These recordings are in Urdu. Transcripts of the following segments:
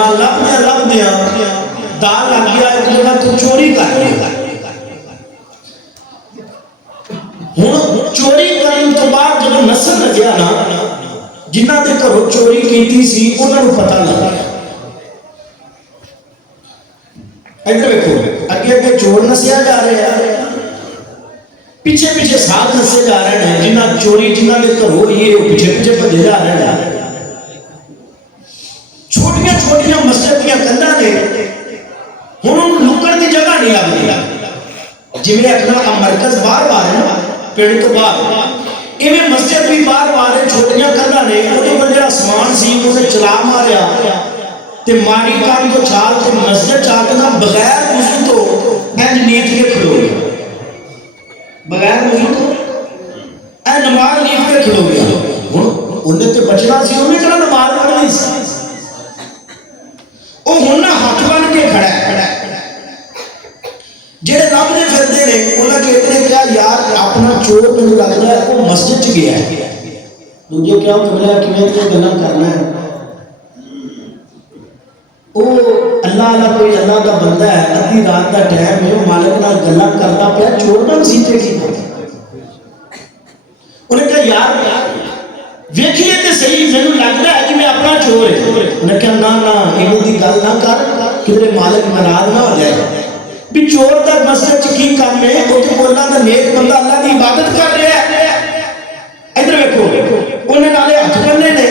سامان لب دیا دال لگ گیا ایک جگہ تو چوری کر لیا. ہوں چوری کرنے تو بعد جب نسل لگیا نا جنہ کے گھروں چوری کی سی انہوں نے پتا لگا. ادھر دیکھو اگے اگے چور نسیا جا رہے ہیں پیچھے پیچھے ساتھ نسے جا رہے ہیں جنہ چوری جنہ کے گھروں ہوئی وہ پیچھے پیچھے بھجے جا رہے ہیں. چھوٹیاں چھوٹیاں مسجد دیا کندا نے ہوں لکڑ کی جگہ نہیں لگتی. جی اپنا مرکز باہر باہر ہے پیڑ تو باہر ایویں مسجد بھی باہر باہر ہے چھوٹیاں کندا نے وہ جو آسمان سی انہیں چلا ماریا تے ماری کام کو چھال تے مسجد چاہتا بغیر وضو تو اینج نیت کے کھلو گیا بغیر وضو تو اے نماز نیت کے کھلو گیا. ہوں انہیں تے بچنا سی انہیں کہنا نماز پڑھنی سی وہ ہوں نہ ہاتھ بن کے کھڑا ہے. جہے رب نے پھرتے ہیں انہوں نے اتنے کیا یار اپنا چور مجھے لگتا ہے وہ مسجد چ گیا ہے دوجے کیا کملا کیونکہ گلا کرنا ہے وہ اللہ اللہ کوئی اللہ کا بندہ ہے ادھی رات کا ٹائم ہے مالک نال گلا کرتا پیا چور نہ مسیطے کی انہیں کہا یار ویکھیے تو صحیح مینوں لگتا ہے کہ میں اپنا چور ہے. انہیں کہا نہ انہوں کی گل نہ کر کدھر مالک ناراض نہ ہو جائے بھی چور دا مسجد چ کی کام ہے وہ تو اللہ دا نیک بندہ اللہ کی عبادت کر رہا ہے. ادھر ویکھو انہیں نالے ہاتھ بننے نے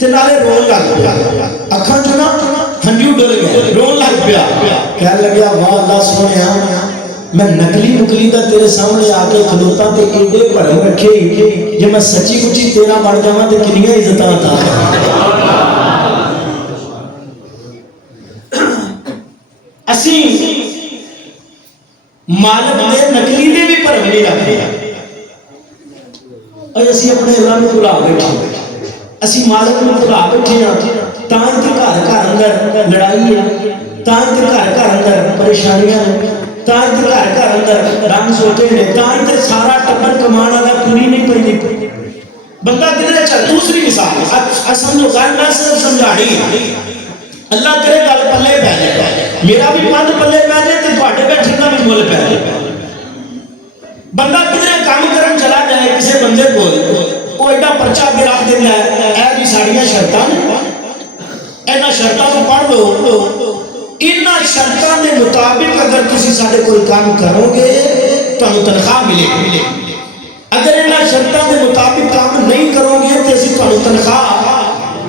تے نالے رون لگ پیا اکھاں چوں نا ہنجو ڈل گئے رون لگ پیا کہنے لگا واہ اللہ سونیا میں نکلی مکلی دا تیرے سامنے آ کے کھلوتا تے ایڈے بڑے رکھے جے میں سچی مچی تیرا بن جاواں تے کنیاں عزتاں عطا اسی مالک دے نکلی دے بھی پرم نہیں رکھتے اور اسی اپنے اللہ میں بلا بیٹھے اسی مالک میں بلا بیٹھے ہیں تاں تے گھر اندر لڑائی ہے تاں تے گھر اندر پریشانیاں ہیں تاں تے گھر اندر رنگ سوٹے نے تاں تے سارا ٹبر کمان والا پوری نہیں پئی بندہ کدھر چل. دوسری مثال سمجھو گل میں صرف سمجھانی اللہ کرے گل پلے پہ جائے میرا بھی پند پلے پہ جائے تو تھوڑے بیٹھے کا بھی مل پہ جائے. بندہ کدھر کام کرن چلا جائے کسی بندے کو وہ ایڈا پرچہ کے رکھ دینا ہے اے جی ساڑیاں شرطاں اینا شرطاں کو پڑھ لو انہاں شرطاں دے مطابق اگر تسی ساڑے کوئی کام کرو گے تو ہمیں تنخواہ ملے اگر انہاں شرطاں دے مطابق کام نہیں کرو گے تو اسی تو ہمیں تنخواہ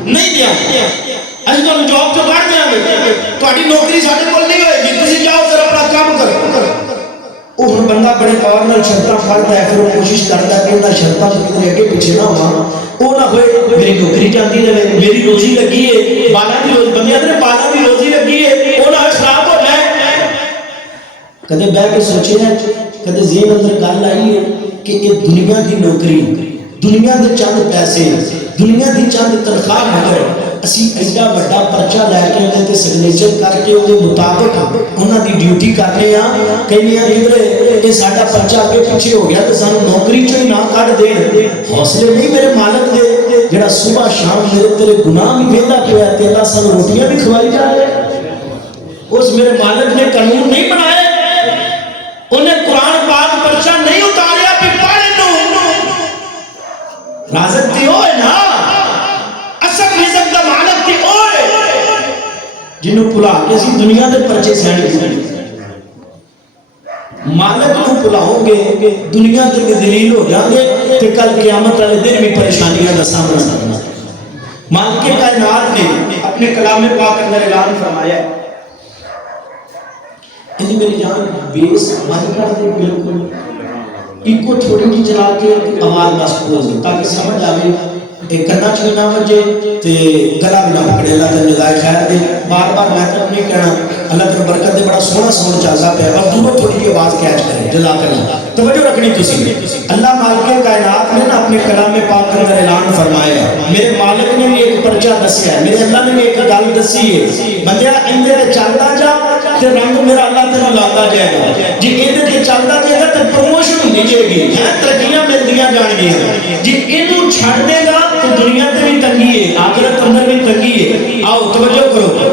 نہیں دیا اسی تو ہمیں جاب تو بڑھ دیا گے تھوڑی نوکری ساڑے کو نہیں ہوئے گی تسی جاؤ ذرا اپنا کام کرو وہ بندہ بڑے پاور نال شرطاں پڑھتا ہے پھر وہ کوشش کرتا ہے کہ انہاں شرطاں سے کدھر اگے پیچھے نہ ہوا وہ نہ ہوئے میری نوکری جاتی رہے میری روزی لگی ہے بالا کی روزی بندے اپنے بالا کی روزی لگی ہے وہ نہ خراب ہو جائے. کدے بہ کے سوچے نا کدے ذہن اندر گل آئی ہے کہ یہ دنیا کی نوکری دنیا کے چند پیسے دنیا کی چند تنخواہ مگر اسی ایڈا بڑا پرچہ لے کے انہیں تے سگنیچر کر کے انہیں مطابق انہاں دی ڈیوٹی کرنے ہیں کہنے ہیں ادھر یہ ساڈا پرچہ اگے پیچھے ہو گیا تو سانو نوکری چوں ہی نہ کٹ دین حوصلے نہیں میرے مالک دے جڑا صبح شام میرے تیرے گناہ بھی ویندا پیا تے اللہ سانو روٹیاں بھی کھوائی جا رہے اس میرے مالک نے قانون نہیں بنائے انہیں قرآن پاک پرچہ نہیں اتاریا پھر پڑھے نو رازق دی ہوئے نا اصل رزق دا مالک دی ہوئے جنہوں پلا کے اسی دنیا دے پرچے سہنے مالک کو پلاؤں گے دنیا دے ذلیل ہو جائیں گے کہ کل قیامت والے دن بھی پریشانیاں کا سامنا کرنا. مالک کائنات نے اپنے کلام پاک اندر اعلان فرمایا ہے انہیں میری جان بیس مائی کر دے بالکل ایک کو تھوڑی کی چلا کے آواز بس کھول دے تاکہ سمجھ آوے ایک کرنا چاہیے نہ بجے تے گلا بھی نہ پکڑے. اللہ تعالی جزائے خیر دے بار بار میں تو نہیں کہنا اللہ تعالی برکت دے بڑا سونا سونا چلتا پیا اور دونوں تھوڑی کی آواز کیچ کرے جزاک اللہ توجہ رکھنی تسی. اللہ مالک کائنات نے اپنے کلام پاک کے اندر اعلان فرمایا میرے مالک نے بھی ایک پرچہ دسیا ہے میرے اللہ نے بھی ایک گل دسی ہے بندیا اندے تے چلدا جا تے رنگ میرا اللہ تعالی لاتا جائے گا جی اندے تے چلدا جائے گا تے پروموشن ہوندی جائے گی ہے ترقیاں ملدیاں جان گیاں جی اینو چھڑ دے گا تو دنیا تے بھی تنگی ہے آخرت اندر بھی تنگی ہے. آؤ توجہ کرو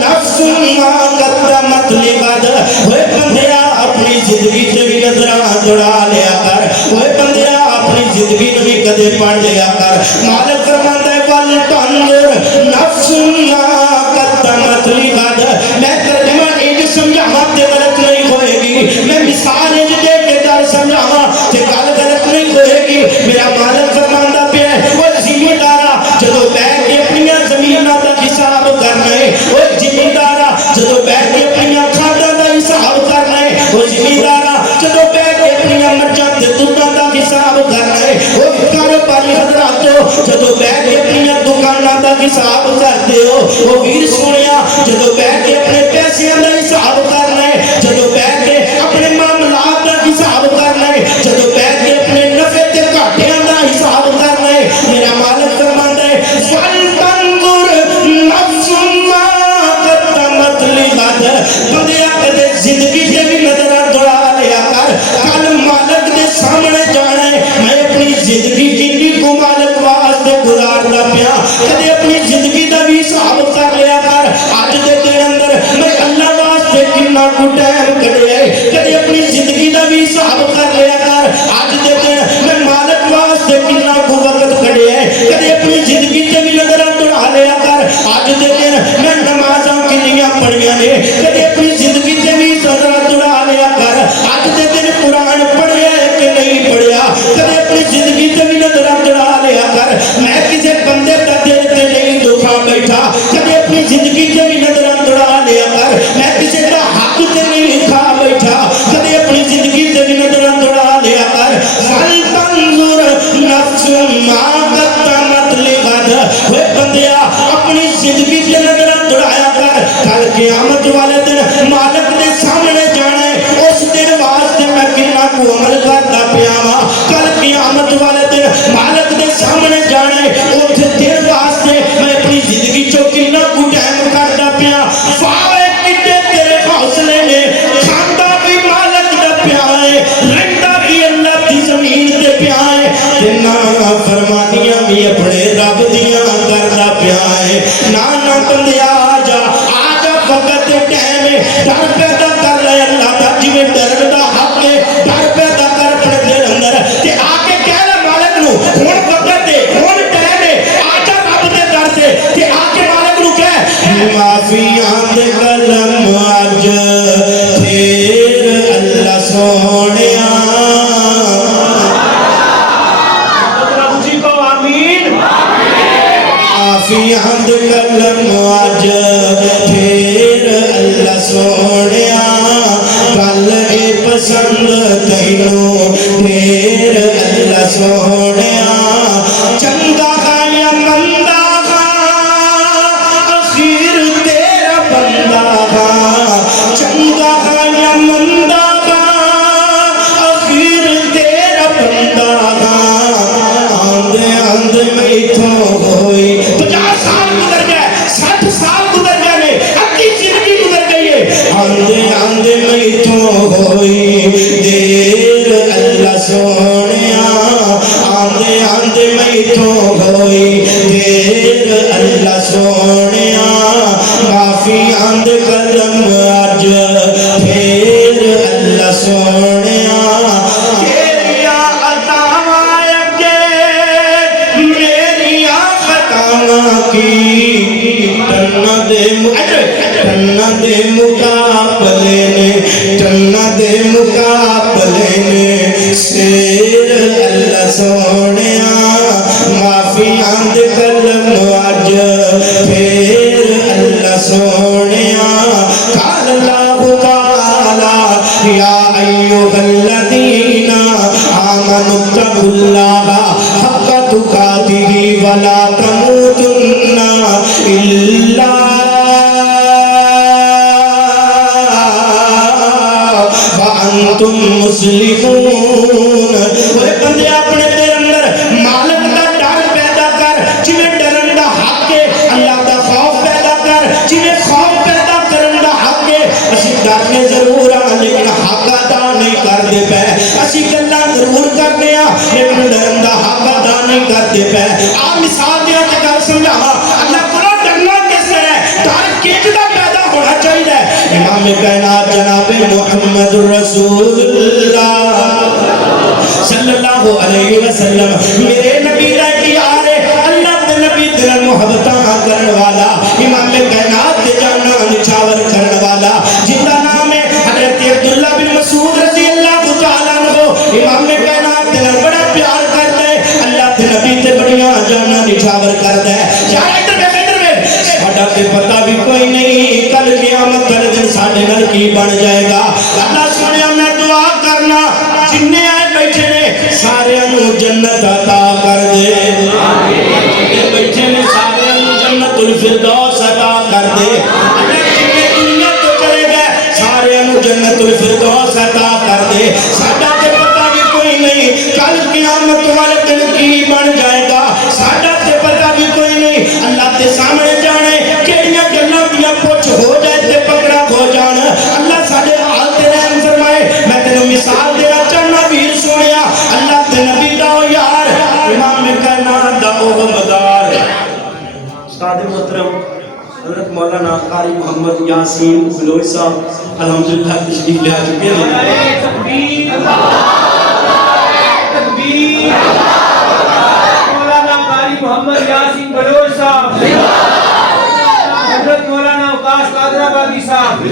نفس ما قدمت لغد ہوئے بندیا اپنی زندگی تے بھی نظراں دوڑا لیا کر ہوئے بندیا اپنی زندگی نو بھی کدے پڑھ لیا کر مالک فرماندا ہے ول تنظر نفس ما قدمت لغد میں ترجمہ انج سمجھاواں تے غلط نہیں ہوئے گی میں مثال انج دے کے گل سمجھاواں تے گل غلط نہیں ہوئے گی میرا مالک فرماندا پیا ہے او ذمہ جدو بیٹھ کے اپنی زمیناں دا حساب کرنا ہے او ذمہ جدو بیٹھ کے اپنی کھاداں دا حساب کرنا ہے او ذمہ جدو بیٹھ کے اپنی مچھاں تے دودھاں دا حساب کرنا ہے او کاروباری حضرات جدو بیٹھ کے اپنی دکاناں دا حساب کرتے ہو او ویر سونیا جدو بیٹھ کے اپنے پیسیاں دا حساب کرنا ہے جدو بیٹھ کے اپنے معاملات دا حساب کرنا ہے جدو بیٹھ کے اپنے نفع تے گھاٹیاں دا حساب کرنا ہے میرا مالک فرماندا ہے فَلْتَنْظُرْ نَفْسٌ مَا قَدَّمَتْ لِغَدٍ بندیا کدے زندگی تے بھی نظراں دوڑا لیا کر کل مالک دے سامنے جانا ہے میں اپنی زندگی کنی کو مالک واسطے گزاردا پیا کدے اپنی زندگی دا بھی حساب کر لیا کر اج دے دن اندر میں اللہ واسطے کنا کو ٹائم کڈیا ہے کدے اپنی زندگی دا بھی حساب کر لیا کر اج دے دن میں مالک واسطے کنا کو وقت کڈیا ہے کدے اپنی زندگی تے بھی نظراں دوڑا لیا کر اج دے دن میں نمازاں کنیاں پڑھیاں نے کدے اپنی زندگی تے بھی نظراں دوڑا لیا کر اج دے دن قرآن پڑھیا ہے کہ نہیں پڑھیا کدے اپنی زندگی تے بھی نظراں دوڑا لیا کر میں کسے بندے دا دل تے نہیں دکھا بیٹھا کدے اپنی زندگی تے بھی نظراں دوڑا لیا کر میں کسے دا حق تے نہیں کھا بیٹھا کدے اپنی زندگی تے بھی نظراں دوڑا لیا کر فَلْتَنْظُرْ نَفْسٌ مَا قَدَّمَتْ لِغَدٍ ہوئے بندیا اپنی زندگی تے نظراں دوڑایا کر کل قیامت والے دن مالک دے سامنے جانا ہے اس دن واسطے میں کنا کو عمل کردا پیا وا کل قیامت والے دن مالک دے سامنے جانا ہے اس دن واسطے میں اپنی زندگی چوں کنا کو ٹائم کردا پیا فاوے کتے تیرے حوصلے نے کھاندا بھی مالک دا پیا ہے رہندا بھی اللہ دی زمین تے پیا ہے تے نا فرمانیاں بھی اپنے رب دیاں کردا پیا ہے نا بندیا آجا وقت ٹائم ہے ڈر پیدا کر لے اللہ دا جویں ڈرن دا حق ہے ڈر پیدا کر اپنے دل اندر تے آ کے کہہ لے مالک نو ہن وقت ہے ہن ٹائم ہے آجا رب دے در تے تے آ کے مالک نو کہہ معافیاں دے قلم اج پھر اللہ سونیا معافیاں دے قلم اج پھر اللہ سونیا کل اے پسند تینوں پھر اللہ سونیا چنگا گا یا مندا گا اخیر تیرا بندہ گا چنگا گا یا مندا گا اخیر تیرا بندہ گا آندے آندے میتھوں ہوئی 50 سال گزر گئے 60 سال گزر گئے نے اکی زندگی گزر گئی ہے آندے آندے میتھوں ہوئی دیر اللہ سونیا آندے آندے میتھوں ہوئی دیر اللہ سونیا معافی آندے قدم اج پھر اللہ سونیا دے مقابلے نے جنت دے مقابلے نے سیر اللہ سونیا معافی آند قلم اج پھر اللہ سونیا قال اللہ تعالی یا ایھا الذین آمنوا اتقوا اللہ حق تقاتہ ولا تموتن الا تم مسلمون اوے بندے اپنے دل اندر مالک دا ڈر پیدا کر جویں ڈرن دا حق ہے اللہ دا خوف پیدا کر جویں خوف پیدا کرن دا حق ہے اسی ڈرنے ضرور ہاں لیکن حق ادا نہیں کردے پے اسی گلاں ضرور کرنے ہاں لیکن ڈرن دا حق ادا نہیں کردے پے آ مثال دیاں تے گل سمجھاواں اللہ کو ڈرنا کس طرح ڈر کیجدا کائنات جناب محمد رسول اللہ صلی اللہ علیہ وسلم میرے نبی دا پیار ہے اللہ دے نبی دل محبتاں کرن والا امام کائنات دے جانا نچھاور کرن والا جن دا نام ہے حضرت عبداللہ بن مسعود رضی اللہ تعالیٰ عنہ امام کائنات دل بڑا پیار کرتا ہے اللہ دے نبی تے بڑیاں جانا نچھاور کرتا ہے ساڈا تے پتہ بھی کوئی نہیں کل قیامت دے دن ساڈے نال کی بن جائے گا اللہ سونیا میں دعا کرنا جننے آئے بیٹھے نے سارے انو جنت عطا کر دے آمین بیٹھے نے سارے انو جنت الفردوس عطا کر دے اللہ جننے دنیا تو چلے گئے سارے انو جنت الفردوس عطا کر دے ساڈا تے پتہ بھی کوئی نہیں کل قیامت والے دن کی بن جائے گا ساڈا تے پتہ بھی کوئی نہیں اللہ تے سامنے جانے کیڑیاں گلاں دیاں پوچھ ہو جائے تے پکڑا ہو جان اللہ ساڈے حال تے رحم فرمائے میں تینوں مثال دینا چاہنا ویر سونیا اللہ تے نبی دا یار امام کائنات دا او مدار استاد محترم حضرت مولانا قاری محمد یاسین بلوچ صاحب الحمدللہ تشریف لے آ چکے ہیں تکبیر تکبیر مولانا قاری محمد یاسین بلوچ صاحب حضرت مولانا وقاص قادر آبادی صاحب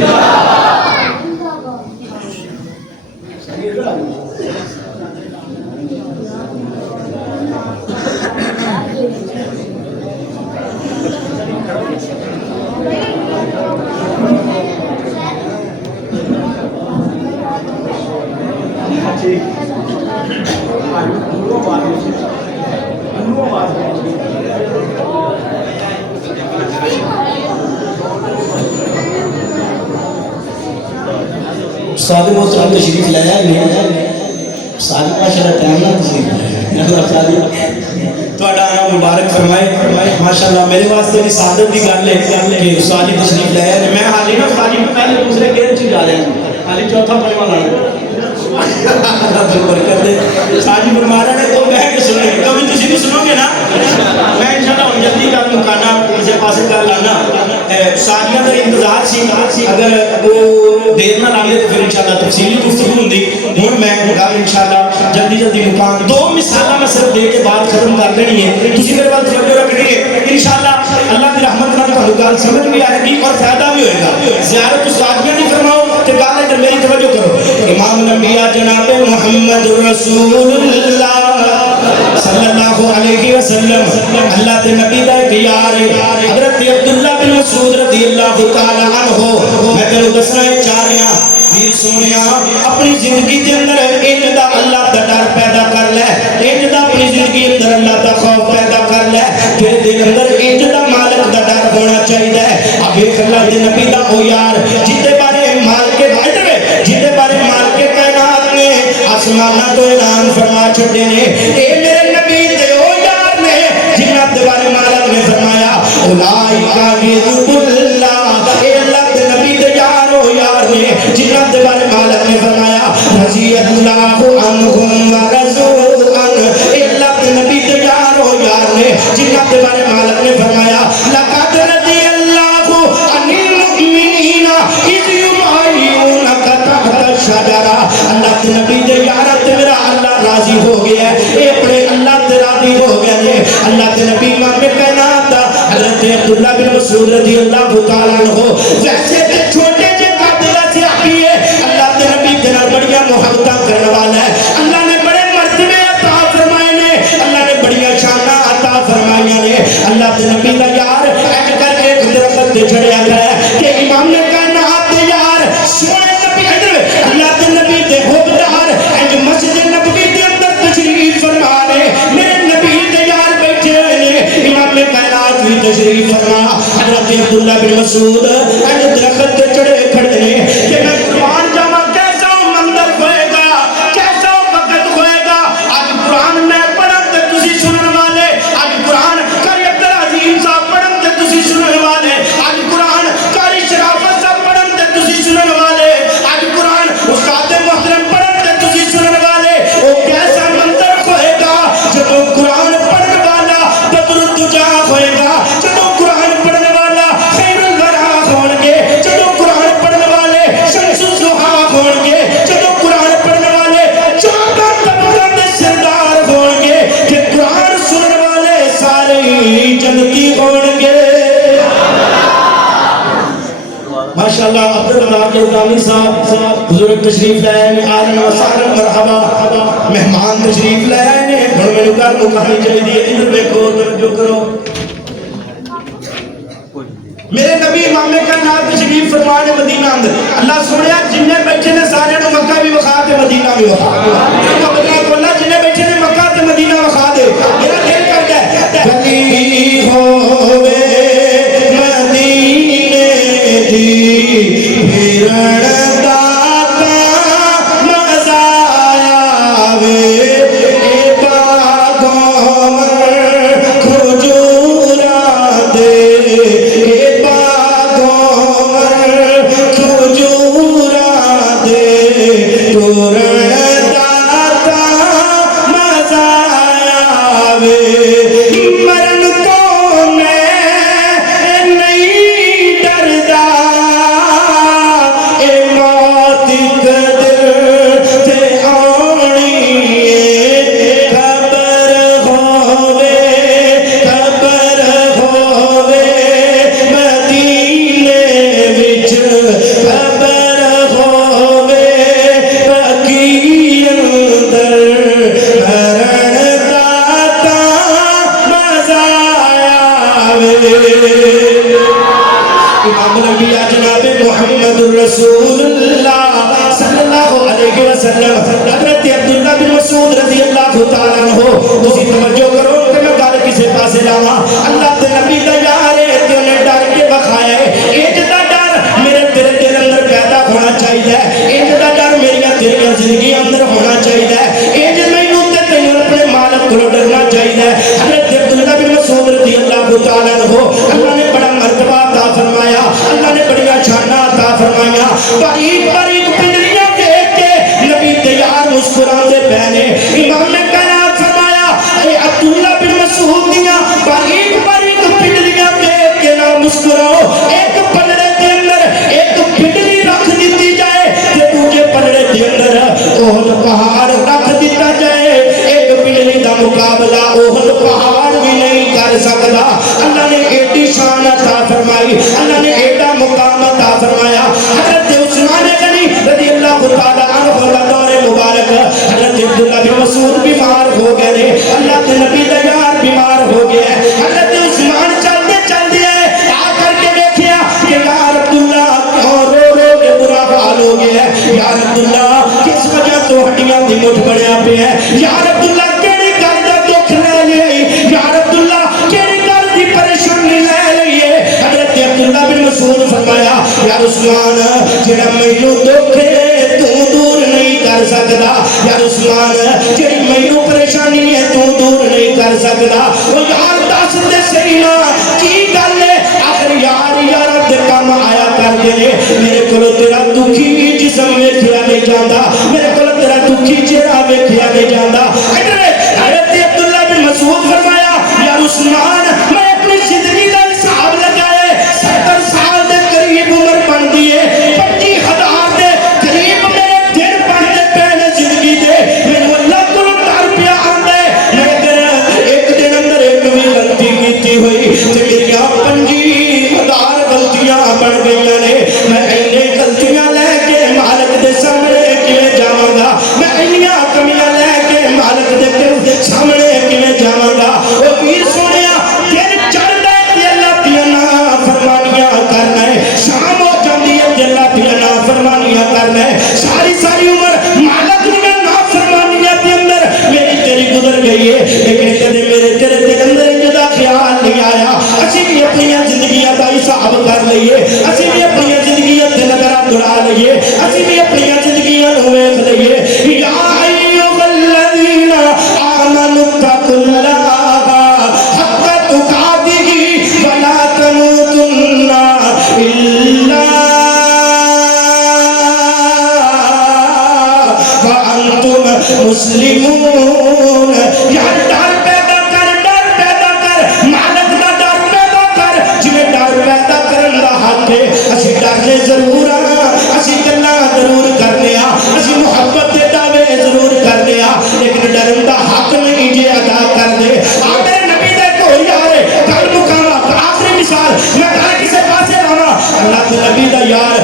استاد محترم تشریف لایا نہیں ساری پاشا دا ٹائم نہ تشریف لایا تھوڑا آنا مبارک فرمائے ماشاءاللہ میرے واسطے بھی سعادت دی گل ہے کہ استاد جی تشریف لایا میں حالی نا استاد جی پہلے دوسرے گیئر چ جا رہا ہوں حالی چوتھا پنجواں لانا اللہ تو برکت دے استاد جی فرما رہے ہیں تو بیٹھ کے سنیں گے کبھی تسی بھی سنو گے نا میں انشاءاللہ ہن جلدی کر مکانا کسے پاسے کر لانا ساریاں دا انتظار سی اگر وہ دیر نہ لاندے تو پھر انشاءاللہ تفصیلی گفتگو ہوندی ہن میں گل انشاءاللہ جلدی جلدی مکان دو مثالاں میں صرف دے کے بعد ختم کر دینی ہے تسی میرے بات توجہ رکھنی ہے انشاءاللہ اللہ کی رحمت نال تہاڈی گل سمجھ بھی آئے گی اور فائدہ بھی ہوئے گا زیارت استادیاں نہیں فرماؤ تے گل ادھر میری توجہ کرو امام الانبیاء جناب محمد رسول اللہ صلی اللہ علیہ وسلم اللہ کے نبی دا یار حضرت عبداللہ بن مسعود رضی اللہ تعالی عنہ میں تینوں دسنا چاہ رہا ویر سونیا اپنی زندگی کے اندر انج دا اللہ دا ڈر پیدا کر لے انج دا اپنی زندگی اندر اللہ دا خوف پیدا کر لے تیرے دل اندر انج دا مالک دا ڈر ہونا چاہیے اب ایک اللہ دے نبی دا او یار جتے بارے مالک جتے بارے مالک کائنات نے آسمانہ تو اعلان فرما چھڑے نے اے میرے نبی دے او یار نے جنہ دے بارے مالک نے فرمایا اولائکا حزب اللہ اے اللہ دے نبی دے یار او یار نے جنہ دے بارے مالک نے فرمایا رضی اللہ عنہم و رضوا عنہ اے اللہ دے نبی دے یار او یار نے جنہ دے بارے مالک نے فرمایا لقد رضی اللہ عن المؤمنین اذ یبایعونک تحت الشجرہ اللہ کے نبی دے یارت میرا اللہ راضی ہو گیا ہے اے اپنے اللہ تے راضی ہو گیا ہے اللہ کے نبی امام کائنات حضرت عبداللہ بن مسعود رضی اللہ تعالی عنہ ویسے تے چھوٹے جے قابلہ سے آئی ہے اللہ کے نبی کے نال بڑیاں محبتاں کرنے والا ہے اللہ نے بڑے مرتبے عطا فرمائے نے اللہ نے بڑیاں شاناں عطا فرمائیاں نے اللہ کے نبی دا یار ایک کر کے ایک درخت تے چڑھیا ہے کہ امام کائنات دے یار سونے نبی ادھر اللہ کے نبی دے حبدار انج مسجد نبوی دے اندر تشریف فرما رہے میرے نبی دے یار بیٹھے ہوئے نے امام کائنات بھی تشریف فرما حضرت عبداللہ بن مسعود انج درخت تے چڑھے کھڑے نے کہ میں قرآن جاواں کیسا منظر ہوئے گا کیسا وقت ہوئے گا آج قرآن میں پڑھن تے تسی سنن والے آج قرآن قاری عبدالعظیم صاحب پڑھن تے تسی سنن والے آج قرآن قاری شرافت صاحب پڑھن تے تسی سنن والے آج قرآن استاد محترم پڑھن تے تسی سنن والے او کیسا منظر ہوئے گا جب قرآن پڑھن والا بدر الدجا ہوئے گا جب قرآن پڑھن والا خیر الورا ہون گے اللہ عبدالرحمان جردانی صاحب حضور تشریف لائے ہیں آلن و سالن مرحبا مہمان تشریف لائے ہیں بڑھ میں نکار مکانی چلی دیئے ادھر دیکھو جو کرو میرے نبی امام کائنات تشریف فرمانے مدینہ اندر اللہ سنیا جنہیں بیٹھے نے سارے نو مکہ بھی وخا دے مدینہ بھی وخا دے اللہ جنہیں بیٹھے نے مکہ تے مدینہ وخا دے میرا دل کر جائے گلی ہووے مدینے دی پھرن داتا مزا آوے اے باغوں میں کھجورا دے امام الانبیاء جناب محمد رسول اللہ صلی اللہ علیہ وسلم حضرت عبداللہ بن مسعود رضی اللہ تعالیٰ عنہ تسی توجہ کرو کہ میں گل کسے پاسے لاواں اللہ دے نبی دا یار ہے تے انہیں ڈر کے بخایا ہے انج دا ڈر میرے تیرے دل اندر پیدا ہونا چاہیے انج دا ڈر میری تیری زندگی اندر ہونا چاہیے انج مینوں تے تینوں اپنے مالک کو ڈرنا چاہیے حضرت عبداللہ بن مسعود رضی اللہ تعالیٰ عنہ اللہ نے بڑا مرتبہ عطا فرمایا اللہ نے بڑی شاناں عطا فرمایا باریک باریک پنڈلیاں دیکھ کے نبی تیار مسکراندے پہنے امام نے کائنات فرمایا اے عبداللہ بن مسعود دیاں باریک باریک پنڈلیاں دیکھ کے نہ مسکراؤ ایک پنڈلے دے اندر ایک پنڈلی رکھ دیتی جائے تے دوجے پنڈلے دے اندر اوہد پہاڑ رکھ دیتا جائے ایک پنڈلی دا مقابلہ اوہد پہاڑ بھی نہیں کر سکتا اللہ نے ایڈی شان عطا فرمائی اللہ نے ایڈا مقام عطا فرمایا حضرت عثمان غنی رضی اللہ تعالیٰ عنہ کا دور مبارک حضرت عبداللہ بن مسعود بیمار ہو گئے اللہ کے نبی دا یار بیمار ہو گیا حضرت عثمان چلتے چلتے آ کر کے دیکھیا کہ یار عبداللہ کیوں رو رو کے برا حال ہو گیا یار عبداللہ کس وجہ تو ہڈیاں دی مٹھ بڑھیا پہ ہے یار عبداللہ کیڑی گل دا دکھ لے لئی یار عبداللہ کیڑی گل دی پریشانی لے لئیے حضرت عبداللہ بن مسعود فرمایا یا عثمان جڑا مینوں دکھ تو دور نہیں کر سکتا یا عثمان جڑی مینوں پریشانی ہے تو دور نہیں کر سکتا وہ یار دس تے صحیح نا کی گل ہے آخر یار یار دے کام آیا کر دے میرے کولوں تیرا دکھی جسم ویکھیا نہیں جاندا میرے کولوں تیرا دکھی چہرہ ویکھیا نہیں جاندا ادھر حضرت عبداللہ بن مسعود فرمایا یا عثمان میں اپنی زندگی کا حساب لگائے 70 سال دے قریب عمر بن دیے 25,000 دے قریب میرے دن بنتے پہلے زندگی دے میں اللہ کو ڈر پیا آندے لیکن ایک دن اندر ایک بھی غلطی کیتی ہوئی تے میری 25,000 غلطیاں بن گئی نے میں اینے غلطیاں لے کے مالک دے سامنے کیویں جاواں گا میں اینیاں کمیاں لے کے مالک دے سامنے کیویں جاواں گا او پیر سونیا دن چڑھدا تے اللہ دی نافرمانیاں کرنا ہے شام ہو جاندی ہے تے اللہ دی نافرمانیاں کرنا ہے ساری ساری عمر مالک دی نافرمانیاں دے اندر میری تیری گزر گئی ہے لیکن کدے میرے تیرے دل اندر جدا خیال نہیں آیا اسی بھی اپنی زندگیاں دا حساب کر لئیے اسی بھی اپنی زندگیاں تے نظر دوڑا لئیے اسی بھی اپنی زندگیاں نو ویکھ لئیے یا ایھا الذین آمنوا اتقوا اللہ حق تقاتہ ولا تموتن الا وانتم مسلمون یار ڈر پیدا کر مالک دا ڈر پیدا کر جویں ڈر پیدا کرن دا حق ہے اسی ڈرنے ضرور اسی گلاں ضرور کرنے اسی محبت دے دعوے ضرور کرنے لیکن ڈرن دا حق نہیں جے ادا کر دے میرے نبی دے کو یار گل مکاواں آخری مثال میں گل کسے پاسے لاواں اللہ دے نبی دا یار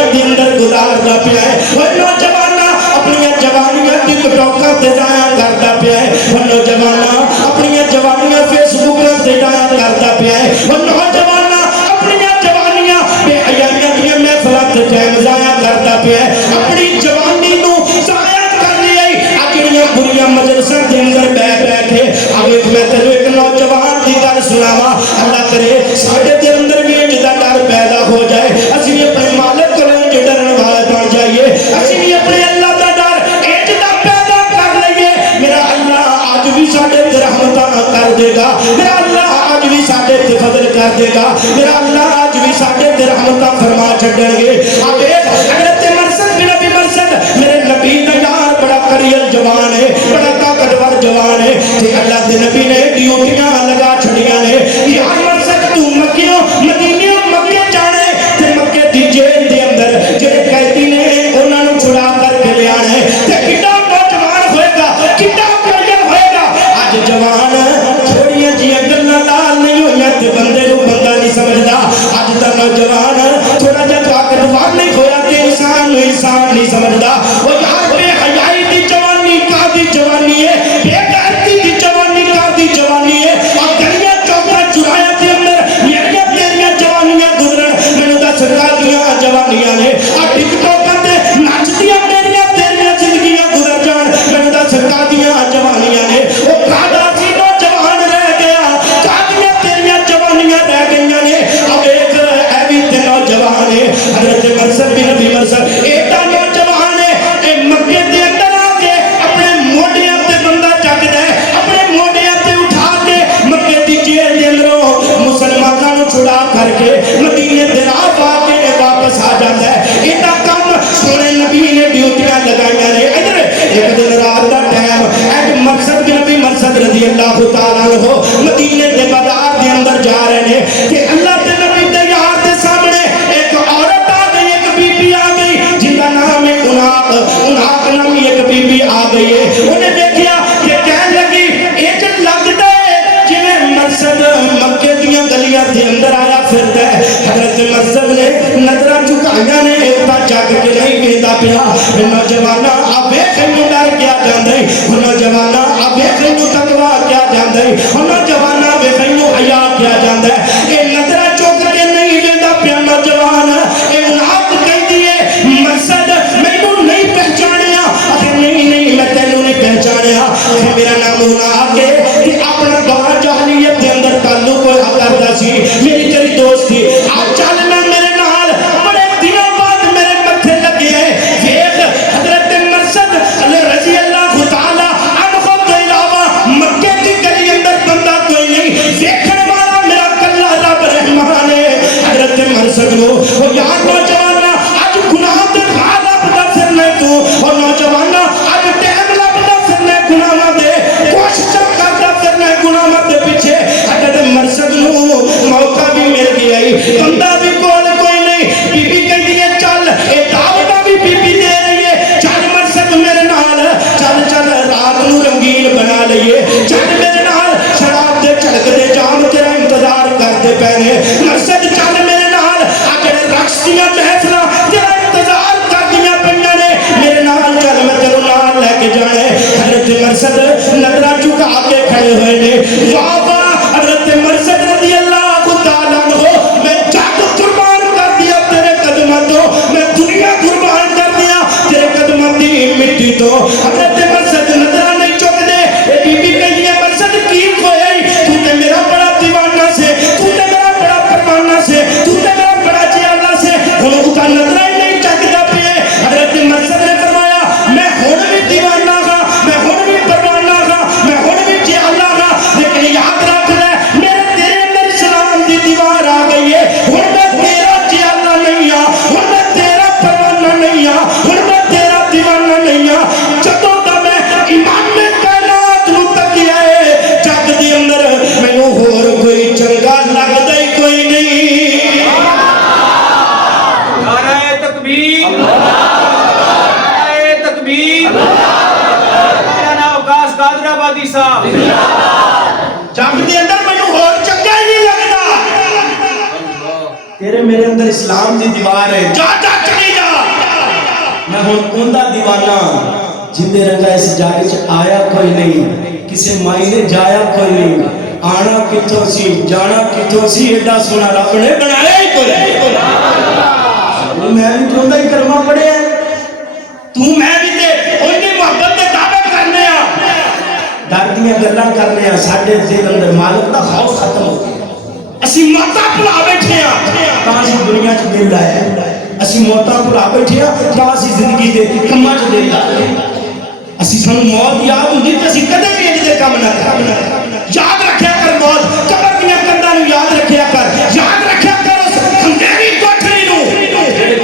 جوانیاں دے اندر گزاردا پیا ہے وہ نوجوانا اپنی جوانیاں ٹک ٹاکاں تے ضائع کردا پیا ہے وہ نوجوانا اپنی جوانیاں فیس بک تے ضائع کردا پیا ہے وہ نوجوانا اپنی جوانیاں بے حیائیاں دی محفلاں تے ٹائم ضائع کردا پیا ہے اپنی جوانی نو ضائع کر لیا اج جڑیاں بریاں مجلساں دے اندر بیٹھ کے اوے میں تینوں ایک نوجوان دی گل سناواں اللہ کرے ساڈے دے اندر بھی انج دا ڈر پیدا ہو جائے اسی بھی اپنے مالک کولوں انج ڈرن والے بن جائیے اسی بھی اپنے اللہ دا ڈر انج دا پیدا کر لئیے میرا اللہ اج بھی ساڈے تے رحمتاں کر دے گا میرا اللہ اج بھی ساڈے تے فضل کر دے گا میرا اللہ اج بھی ساڈے تے رحمتاں فرما چھڈن گے آ دیکھ حضرت مرثد بن ابی مرثد میرے نبی دا یار بڑا کریل جوان ہے بڑا طاقتور جوان ہے تے اللہ دے نبی نے ڈیوٹیاں لگا چھڑیاں نے یار مرثد تو مکیوں مدینے مکے جانے تے مکے دی جیل دے اندر جڑے قیدی نے انہاں نوں چھڑا کر کے لے آنے تے کڈا نوجوان ہوئے گا کڈا کریل ہوئے گا اج جوان تھوڑیاں جیاں گلاں لال نہیں ہویاں تے بندے نوں بندہ نہیں سمجھدا اج دا نوجوان تھوڑا جہا طاقتور نہیں ہویا تے انسان نوں انسان نہیں سمجھدا او یار بے حیائی دی جوانی کا دی جوانی ہے بے غیرتی دی جوانی کا دی جوانی ہے اور گلیاں چوکاں چوراہاں دے اندر میریاں تیریاں جوانیاں گزرن مینوں دس کادیاں جوانیاں نے آ ٹک ٹاکاں تے نچدیاں میریاں تیریاں زندگیاں گزر جان مینوں دس کادیاں جوانیاں نے او کادا سی نوجوان رہ گیا کادیاں تیریاں جوانیاں رہ گئیاں نے اب ایک اے بھی تے نوجوان ہے حضرت مرثد بن ابی مرثد ایڈا نوجوان ہے اے مکے دے اندر آ کے اپنے موڈیاں تے بندہ چکدا ہے اپنے موڈیاں تے اٹھا کے مکے دی جیل دے اندروں مسلماناں نوں چھڑا کر کے مدینے دے راہ پا کے واپس آ جاندا ہے ایڈا کم سونے نبی نے ڈیوٹیاں لگائیاں نے ادھر ایک دن رات دا ٹائم ایک مرثد بن ابی مرثد رضی اللہ تعالی عنہ مدینے دے بازار دے اندر جا رہے نے کہ اللہ دے نبی دے یار دے سامنے ایک عورت آ گئی ایک بی بی آ گئی جن کا نام ہے اناق نامی ایک بی بی آ گئی ہے انہیں دیکھیا کہ کہنے لگی ایک لگتا ہے جنہیں مرثد مکے دیاں گلیاں دے اندر آیا پھرتا ہے حضرت مرثد نے نظرہ چکائیاں نے ایک بار جاگ کے نہیں ویندا پیا نوجوانا اب ویکھنوں ڈر کیا جاندا ہے نوجوانا اب ویکھنوں تقوی کیا جاندا ہے نوجوانا ویکھنوں حیا کیا جاندا ہے اے نظرہ چک کے نہیں ویندا پیا نوجوان اے اناق کہندی ہے مرثد مینوں نہیں پہچانیا اتے نہیں میں تینوں نہیں پہچانیا میرا نام اناق ہے کہ اپنا دور جاہلیت دے اندر تعلق ہوا کردا سی میری تیری دوست تھی آ چل میں میرے نال بڑے دنوں بعد میرے متھے لگے ہیں ویکھ حضرت مرثد رضی اللہ تعالی عنہ کے علاوہ مکے کی گلی اندر بندہ کوئی نہیں ویکھن والا میرا کلا رب رحمان ہے حضرت مرثد نو او یار نوجوانا اج گناہ تے راہ لبدا پھرنے تو او نوجوانا اج ٹائم لبدا پھرنے گناہاں دے کوشش کردا پھرنے گناہاں دے پیچھے حضرت مرثد نو موقع بھی مل گیا بندہ بھی کول کوئی نہیں بی بی کہندی ہے چل اے دعوت بھی بی بی دے رہی ہے چل مرثد میرے نال چل رات نو رنگین بنا لئیے چل میرے نال شراب دے چڑک دے جام تیرا انتظار کرتے پہنے مرثد چل میرے نال اگر رقص دیاں محفلاں تیرا انتظار کر دیاں پڑیاں نے میرے نال چل میں تیرے نال لے کے جانے حضرت مرثد نظرہ چکا کے کھڑے ہوئے نے واہ واہ حضرت مرثد رضی اللہ تعالی عنہ میں جگ قربان کر دیا تیرے قدموں تو میں دنیا قربان کر دیا تیرے قدموں دی مٹی تو حضرت مرثد نظرہ نہیں چک دے اے بی بی کہندی ہے مرثد کی ہوئی تو تے میرا بڑا دیوانہ سے تو تے میرا بڑا پروانہ سے تو تے میرا بڑا جیالہ سے ہن کا نظرہ ہی نہیں چکدا پئے حضرت مرثد نے فرمایا میں ہن بھی دیوانہ ہاں میں ہن بھی پروانہ ہاں میں ہن بھی جیالہ ہاں لیکن یاد رکھ لے میرے تیرے اندر اسلام دی دیوار آ گئی ہے ہن میں تیرا جیالہ نہیں ہاں ہن میں تیرا پروانہ نہیں ہاں ہن میں تیرا دیوانہ نہیں ہاں جدوں دا میں امام کائنات نو تکیا ہے جگ دے اندر مینوں ہور کوئی چنگا لگدا ہی کوئی نہیں نعرہ تکبیر نعرہ تکبیر میرا نام عباس قادر آبادی صاحب جگ دے اندر مینوں ہور چنگا ہی نہیں لگدا تیرے میرے اندر اسلام دی دیوار ہے جا چلی ہوں اندہ دیوانہ جندے رنگا اس جاگے چ آیا کوئی نہیں کسے مائی نے جایا کوئی نہیں آنا کتوں سی جانا کتوں سی ایڈا سونا رب نے بنایا ہی کوئی میں بھی تو ہی کرما پڑے ہیں تو میں بھی تے انہیں محبت دے دعوے کرنے ہیں دردیاں گلاں کرنے ہیں ساڑھے دل اندر مالک دا خوف ختم ہو گیا اسی موتا بلا بیٹھے ہیں تاں دنیا چ دل آئے اسی موتا بلا بیٹھے ہیں تاں زندگی دے کماں چ دل آئے اسی سانو موت یاد ہوندی تے اسی کدے بھی انج دے کم نہ کر یاد رکھیا کر موت قبر دیاں کنڈاں نوں یاد رکھیا کر یاد رکھیا کر اس اندھیری کوٹھری نوں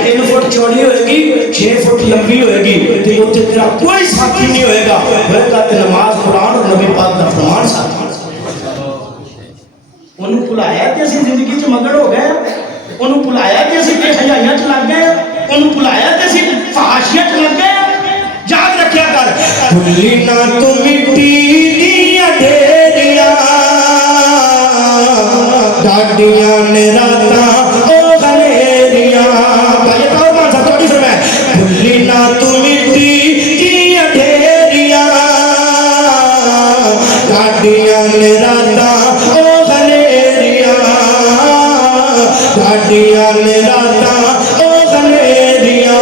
3 فٹ چوڑی ہوئے گی 6 فٹ لمبی ہوئے گی تے اوتھے تیرا کوئی ساتھی نہیں ہوئے گا تے نماز قرآن اور نبی پاک دا فرمان ساتھی انہوں بلایا تے اسی زندگی چ مگن ہو گئے انہوں بلایا تے اسی بے حیائیاں چ لگ گئے انہوں بلایا تے اسی فحاشیاں چ لگ گئے یاد رکھیا کر بھلی نہ تو مٹی دیاں ڈھیریاں ڈاڈیاں نے راتاں او غنیریاں بھائی اور مان سا توڑی فرمائے بھلی نہ تو مٹی دیاں ڈھیریاں ڈاڈیاں نے راتاں او غنیریاں ڈاڈیاں نے راتاں او غنیریاں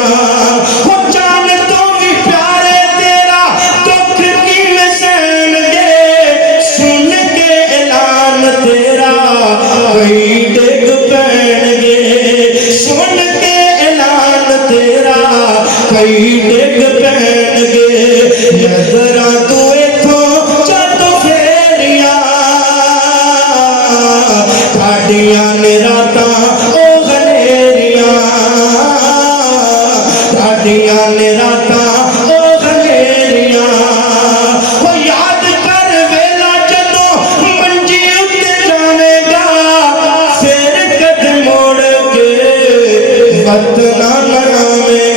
کئی ڈگ پہن گے نظرہ تو اتھوں چاہتوں پھیریاں ڈاڈیاں نے راتاں او غنیریاں ڈاڈیاں نے راتاں او غنیریاں وہ یاد کر ویلا جدوں منجی اتے جانے گا پھر قدم موڑ کے وطنہ نامے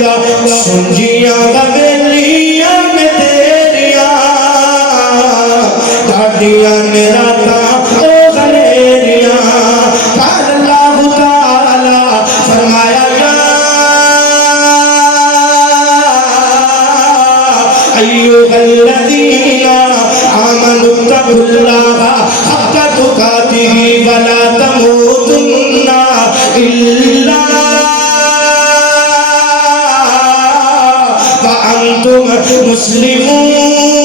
گا سنجیاں بغیلیاں میں تیریاں ڈاڈیاں نے راتاں او غنیریاں قال اللہ تعالی فرمایا یا ایوہ الذین آمنوا اتقوا اللہ حق تقاتہ ولا تموتن الا وانتم مسلمون